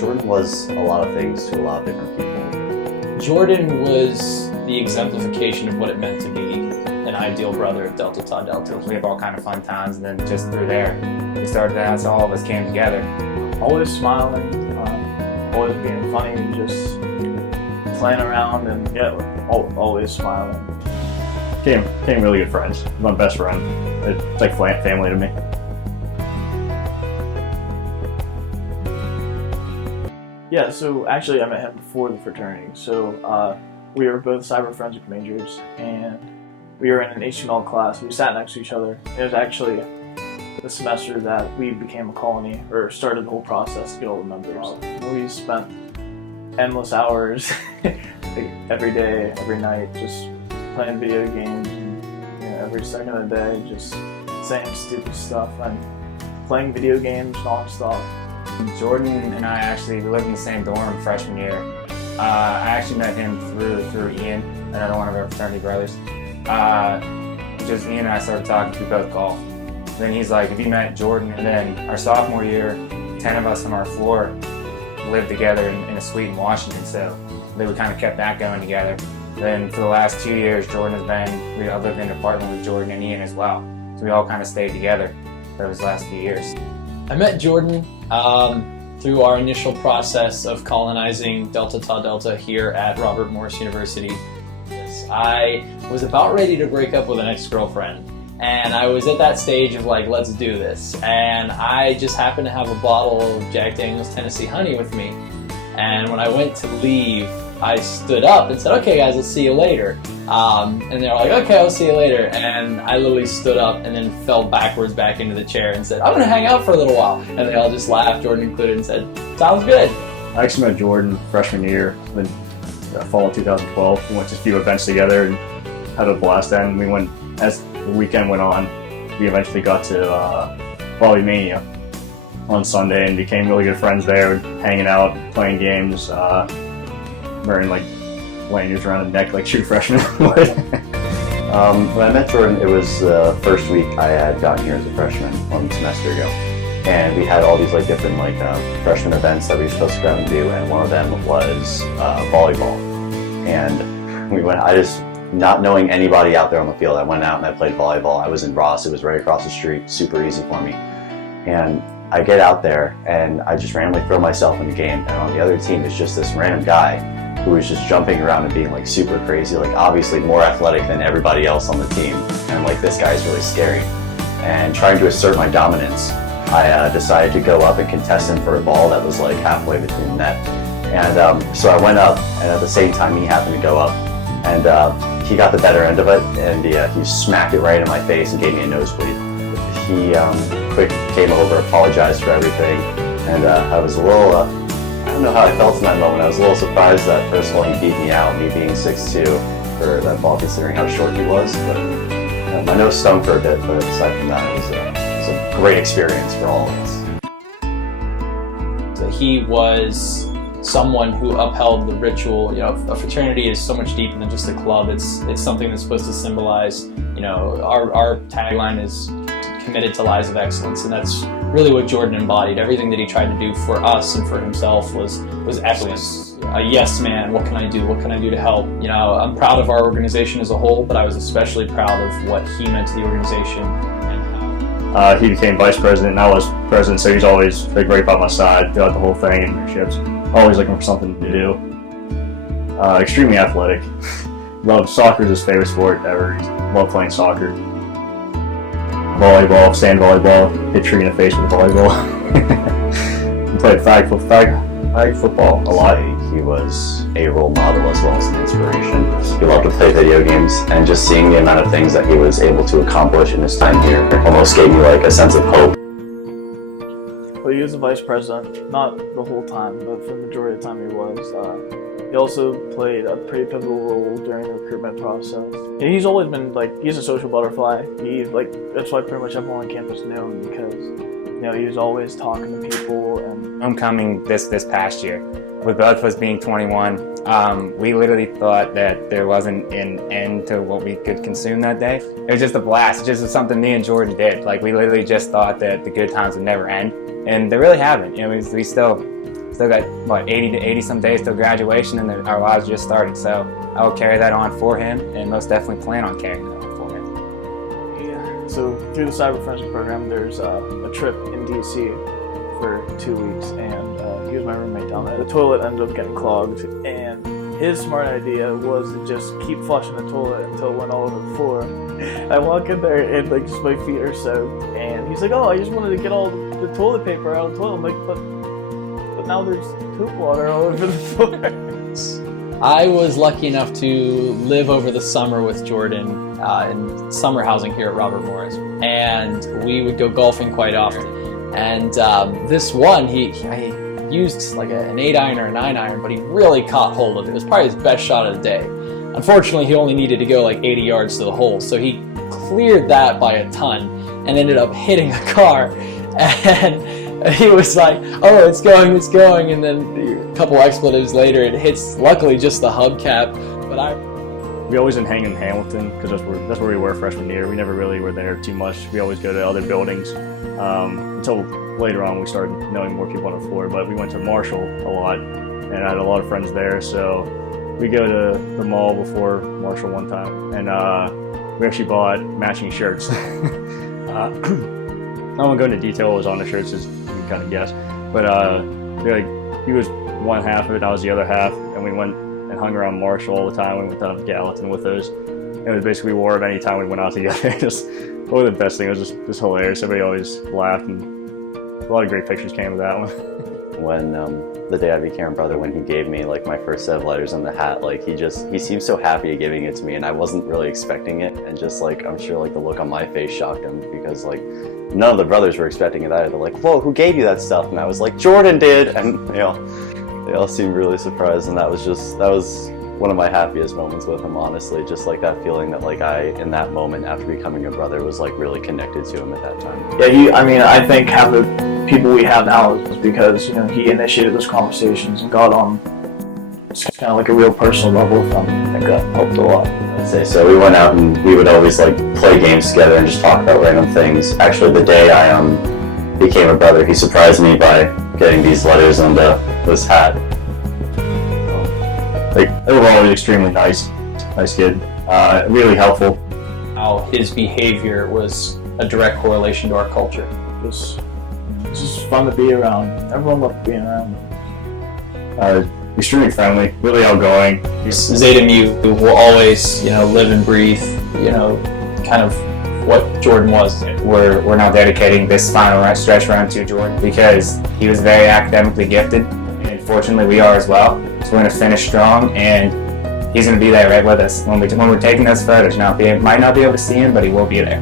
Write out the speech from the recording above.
Jordan was a lot of things to a lot of different people. Jordan was the exemplification of what it meant to be an ideal brother of Delta Tau Delta. We have all kind of fun times, and then just through there, we started that's all of us came together. Always smiling, always being funny, just playing around, and always smiling. Became really good friends. My best friend. It's like family to me. Yeah, so actually I met him before the fraternity. So we were both cyber forensic majors, and we were in an HTML class. We sat next to each other. It was actually the semester that we became a colony, or started the whole process to get all the members. We spent endless hours every day, every night, just playing video games, and, every second of the day, just saying stupid stuff and playing video games nonstop. Jordan and I actually lived in the same dorm freshman year. I actually met him through Ian, another one of our fraternity brothers. Just Ian and I started talking through both golf. Then he's like, have you met Jordan? And then our sophomore year, 10 of us on our floor lived together in a suite in Washington, so we kind of kept that going together. Then for the last 2 years, Jordan I've lived in an apartment with Jordan and Ian as well. So we all kind of stayed together for those last few years. I met Jordan through our initial process of colonizing Delta Tau Delta here at Robert Morris University. I was about ready to break up with an ex-girlfriend, and I was at that stage of like, let's do this. And I just happened to have a bottle of Jack Daniel's Tennessee Honey with me. And when I went to leave, I stood up and said, okay guys, I'll see you later. And they're like, okay, I'll see you later. And I literally stood up and then fell backwards back into the chair and said, I'm gonna hang out for a little while. And they all just laughed, Jordan included, and said, sounds good. I actually met Jordan freshman year, in fall of 2012. We went to a few events together and had a blast then. We went, as the weekend went on, we eventually got to Volleymania on Sunday and became really good friends there, hanging out, playing games, wearing like lanyards around the neck like true freshmen would. When I met Jordan, it was the first week I had gotten here as a freshman 1 semester ago. And we had all these like different freshman events that we were supposed to go and do, and one of them was volleyball. And we went, not knowing anybody out there on the field, I went out and I played volleyball. I was in Ross, it was right across the street, super easy for me. And I get out there and I just randomly throw myself in the game, and on the other team is just this random guy who was just jumping around and being like super crazy, like obviously more athletic than everybody else on the team. And I'm like, this guy's really scary. And trying to assert my dominance, I decided to go up and contest him for a ball that was like halfway between the net. And so I went up, and at the same time he happened to go up, and he got the better end of it, and he smacked it right in my face and gave me a nosebleed. He quick came over, apologized for everything, and I was a little, I don't know how I felt in that moment. I was a little surprised that first of all he beat me out, me being 6'2", for that ball considering how short he was, but my nose stung for a bit, but aside from that, it was a great experience for all of us. So he was someone who upheld the ritual. A fraternity is so much deeper than just a club. It's something that's supposed to symbolize, our tagline is committed to lives of excellence, and that's really what Jordan embodied. Everything that he tried to do for us and for himself was excellence. A yes man, what can I do? What can I do to help? I'm proud of our organization as a whole, but I was especially proud of what he meant to the organization and how. He became vice president and I was president, so he's always been right by my side throughout the whole thing in ships. Always looking for something to do. Extremely athletic. Soccer is his favorite sport ever. He loved playing soccer. Volleyball, sand volleyball, hit tree in the face with a volleyball. He played flag football a lot. He was a role model as well as an inspiration. He loved to play video games, and just seeing the amount of things that he was able to accomplish in his time here almost gave me like a sense of hope. Well, he was the vice president, not the whole time, but for the majority of the time he was. He also played a pretty pivotal role during the recruitment process. And he's always been he's a social butterfly. That's why pretty much everyone on campus knew him, because he was always talking to people. And Homecoming this past year, with both of us being 21, we literally thought that there wasn't an end to what we could consume that day. It was just a blast. It just was something me and Jordan did. We literally just thought that the good times would never end, and they really haven't. We still still got, 80 to 80 some days till graduation, and then our lives just started. So I will carry that on for him, and most definitely plan on carrying that on for him. Yeah. So through the Cyber Friendship Program, there's a trip in DC for 2 weeks, and he was my roommate down there. The toilet ended up getting clogged, and his smart idea was to just keep flushing the toilet until it went all over the floor. I walk in there and like just my feet are soaked, and he's like, "Oh, I just wanted to get all the toilet paper out of the toilet." I'm like, but now there's poop water all over the floor. I was lucky enough to live over the summer with Jordan in summer housing here at Robert Morris, and we would go golfing quite often. And this one, I used like an 8-iron or a 9-iron, but he really caught hold of it. It was probably his best shot of the day. Unfortunately, he only needed to go like 80 yards to the hole, so he cleared that by a ton and ended up hitting a car. And he was like, "Oh, it's going," and then a couple expletives later, it hits, luckily, just the hubcap. But We always didn't hang in Hamilton because that's where we were freshman year. We never really were there too much. We always go to other buildings until later on we started knowing more people on the floor. But we went to Marshall a lot, and I had a lot of friends there. So we go to the mall before Marshall one time, and we actually bought matching shirts. I won't go into detail what was on the shirts, as you can kind of guess. But he was one half of it, I was the other half, and we went and hung around Marshall all the time. We went down to Gallatin with those. And it was basically wore it any time we went out together. Just one of the best things. It was just hilarious. Everybody always laughed, and a lot of great pictures came of that one. When the day I became a brother, when he gave me like my first set of letters and the hat, like he seemed so happy giving it to me, and I wasn't really expecting it, and just like I'm sure like the look on my face shocked him, because like none of the brothers were expecting it either. They're like, "Whoa, who gave you that stuff?" And I was like, "Jordan did," and they all seemed really surprised, and that was one of my happiest moments with him, honestly. Just like that feeling that like I, in that moment after becoming a brother, was like really connected to him at that time. Yeah, I think half the people we have now is because he initiated those conversations and got on kind of like a real personal level with them. I think that helped a lot. I'd say so. We went out and we would always like play games together and just talk about random things. Actually, the day I became a brother, he surprised me by getting these letters and this hat. Like overall, he was extremely nice kid, really helpful. how his behavior was a direct correlation to our culture. It's just fun to be around. Everyone loved being around him. Extremely friendly, really outgoing. Zeta Mu will always, live and breathe, kind of what Jordan was. We're now dedicating this final stretch run to Jordan because he was very academically gifted, and fortunately we are as well. So we're going to finish strong, and he's going to be there right with us when we're taking those photos. Now, he might not be able to see him, but he will be there.